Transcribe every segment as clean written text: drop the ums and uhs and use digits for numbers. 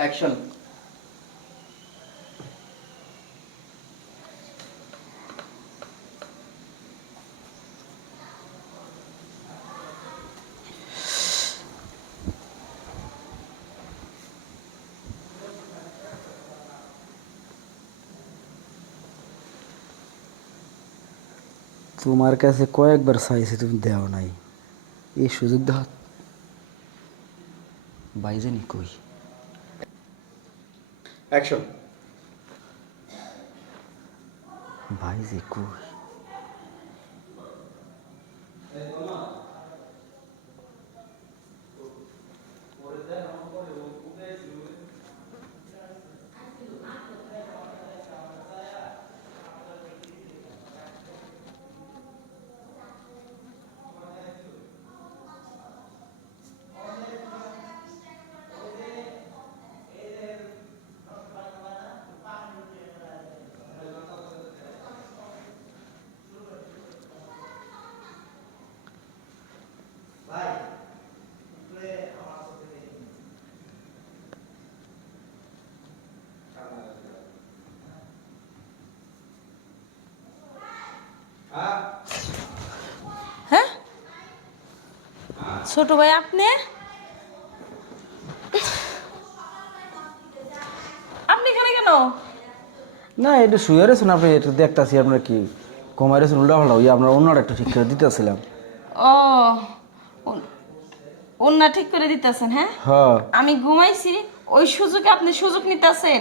Action. তোমার কাছে কয়েকবার চাইছি, তুমি দেও নাই। এই সুযোগ দাও। বাইজানি কই? অ্যাকশন। বাইজে কই? হ্যাঁ ছোট ভাই আপনি আপনি এখানে কেন? না, এটা শুয়ে রয়েছেন আপনি, এটা দেখতেছি আপনার কি কমাই রয়েছেন উল্টা ভালো। ইয়ে আপনার অন্যটা একটু ঠিক করে দিতেছিলাম। ও ওন্না ঠিক করে দিতেছেন? হ্যাঁ হ্যাঁ। আমি ঘুমাইছি, ওই সুযোগে আপনি সুযোগ নিতেছেন।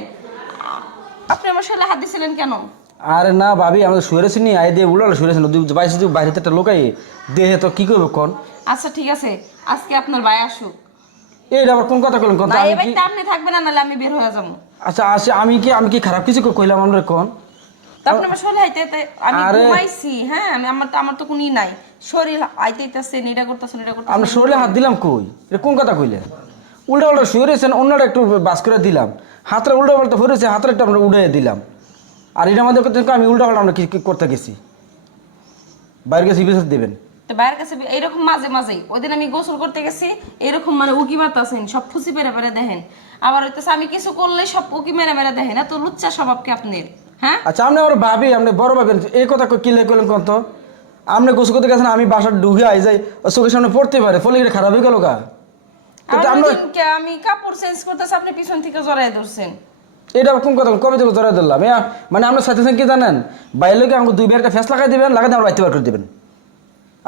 আপনি আমার সাথে হাত দিছিলেন কেন? আরে না ভাবি, আমাদের শুয়ে রয়েছি নি, আই দিয়ে উল্টা শুয়ে রয়েছেন বাইরে, বাইরে একটা লোকাই দেহে তো কি করবো কোন? আচ্ছা ঠিক আছে, আজকে আপনার ভাই আসুক। এইটা আবার কোন কথা কইলেন? কথা না আমি এবার কি? আপনি থাকবেন না, নাহলে আমি বের হয়ে যাবো। আচ্ছা আসে, আমি কি খারাপ কিছু কইলাম আমরা কোন? তা আপনি আমার শরীর হাইতে আমি আরে ঘুমাইছি। হ্যাঁ আমি আমার তো কোনই নাই, শরীর আইতেইতাছে, এটা করতেছেন এটা করতেছেন। আমরা শরীরে হাত দিলাম কই? এটা কোন কথা কইলেন? উল্টা উল্টা শুয়ে রয়েছেন, অন্যটা একটু বাস করে দিলাম। হাতটা উল্টা পাল্টা হয়ে রয়েছে, হাতটা একটু আমরা উড়িয়ে দিলাম। আর এটা আমাদের করতে আমি উল্টা পাল্টা আমরা কি কি করতে গেছি? বাইরে গেছি বিশেষ দেবেন। তো বাইরের কাছে এইরকম মাঝে মাঝে, ওইদিন আমি গোসল করতে গেছি, এরকম মানে উকি মারতাছেন, সব ফুসি পেরে পেরে দেখেন। আবার হইতেছে আমি কিছু করলে সব উকি মেরে মেরে দেখেন। এত লুচ্চা স্বভাব কি আপনার? হ্যাঁ আচ্ছা আপনি আমার ভাবি, আপনি বড় ভাবি, এই কথা কিলে কইলেন কত? আপনি গোসল করতে গেছেন, আমি বাসার ঢুকে আই যাই, ও চোখের সামনে পড়তে পারে, ফলে এটা খারাপ হয়ে গেল গা। আর আমরা ওইদিনকে আমি কাপড় চেঞ্জ করতেছি, আপনি পিছন থেকে জড়াই ধরছেন। এটা কোন কথা? কবে থেকে জড়াই ধরলাম? মানে আপনার সাথে সাথে কি জানেন, বাইরে লোকে আমাকে 2 একটা ফেস লাগাই দিবেন, লাগাতে আমার বাইতে বার করে দিবেন।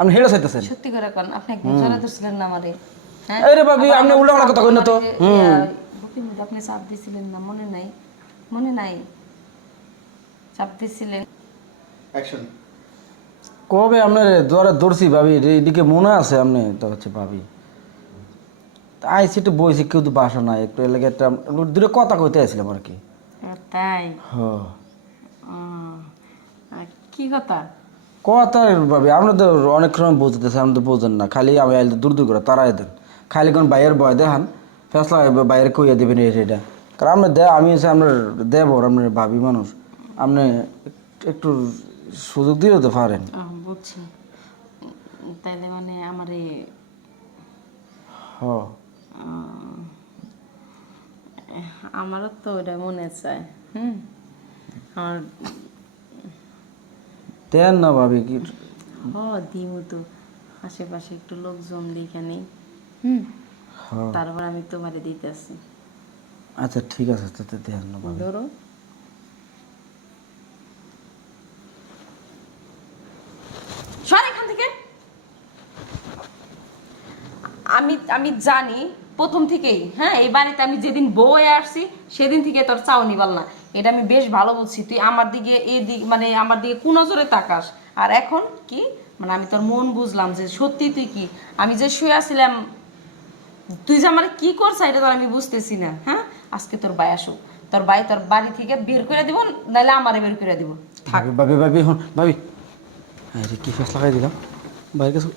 আপনি হেড়ে চাইতেছেন? সত্যি করে কোন, আপনি একদম জড়াই ধরছিলেন না আমারে? হ্যাঁ এই রে ভাবি, আপনি উল্টা পাল্টা কথা কই না তো। বুকের মধ্যে আপনি চাপ দিছিলেন না, মনে নাই? মনে নাই চাপ দিছিলেন? অ্যাকশন। কবে আপনার দ্বারা ধরছি ভাবি, এদিকে মনে আছে আপনি তো হচ্ছে ভাবি। আইসি একটু বইছি, কেউ তো বাসা নাই, একটু এলাকা একটা দূরে কথা কইতে আসছিলাম আর কি। তাই? হ্যাঁ। কি কথা? কথা ভাবি, আমরা তো অনেক সময় বুঝতেছি, আপনি তো বোঝেন না, খালি আমি আইলে দূর দূর করে তারাই দেন, খালি কোন বাইরের বয় দেখান, ফেসলা বাইরে কইয়া দেবেন এটা। কারণ আপনি আমি হচ্ছে আপনার দেবর, আপনার ভাবি মানুষ, আপনি একটু সুযোগ দিলেও তো পারেন। বুঝছি। তাইলে মানে আমার হ, আমারও তো ওটা মনে চায়। আমার দেন না ভাবি কি? দিমু তো, আশেপাশে একটু লোকজন এখানে। হ্যাঁ তারপর আমি তোমারে দিতেছি। আচ্ছা ঠিক আছে, তো দেন না ভাবি। ধরো, সর এখান থেকে। আমি আমি জানি প্রথম থেকেই, হ্যাঁ এই বাড়িতে আমি যেদিন বউ হয়ে আসছি সেদিন থেকে তোর চাও নিবাল না, এটা আমি বেশ ভালো বুঝছি। তুই আমার দিকে এই দিক মানে আমার দিকে কোন নজরে তাকাস। আর এখন কি মানে আমি তোর মন বুঝলাম যে সত্যি তুই কি, আমি যে শুয়ে আসছিলাম, তুই যে আমার কি করছ এটা তো আমি বুঝতেছি না। হ্যাঁ আজকে তোর ভাই আসুক, তোর ভাই তোর বাড়ি থেকে বের করে দিব, নাহলে আমারে বের করে দিব। থাক। ভাবি ভাবি ভাবি হন ভাবি, হ্যাঁ কি ফেস লাগাই দিলাম বাইরে কাছে।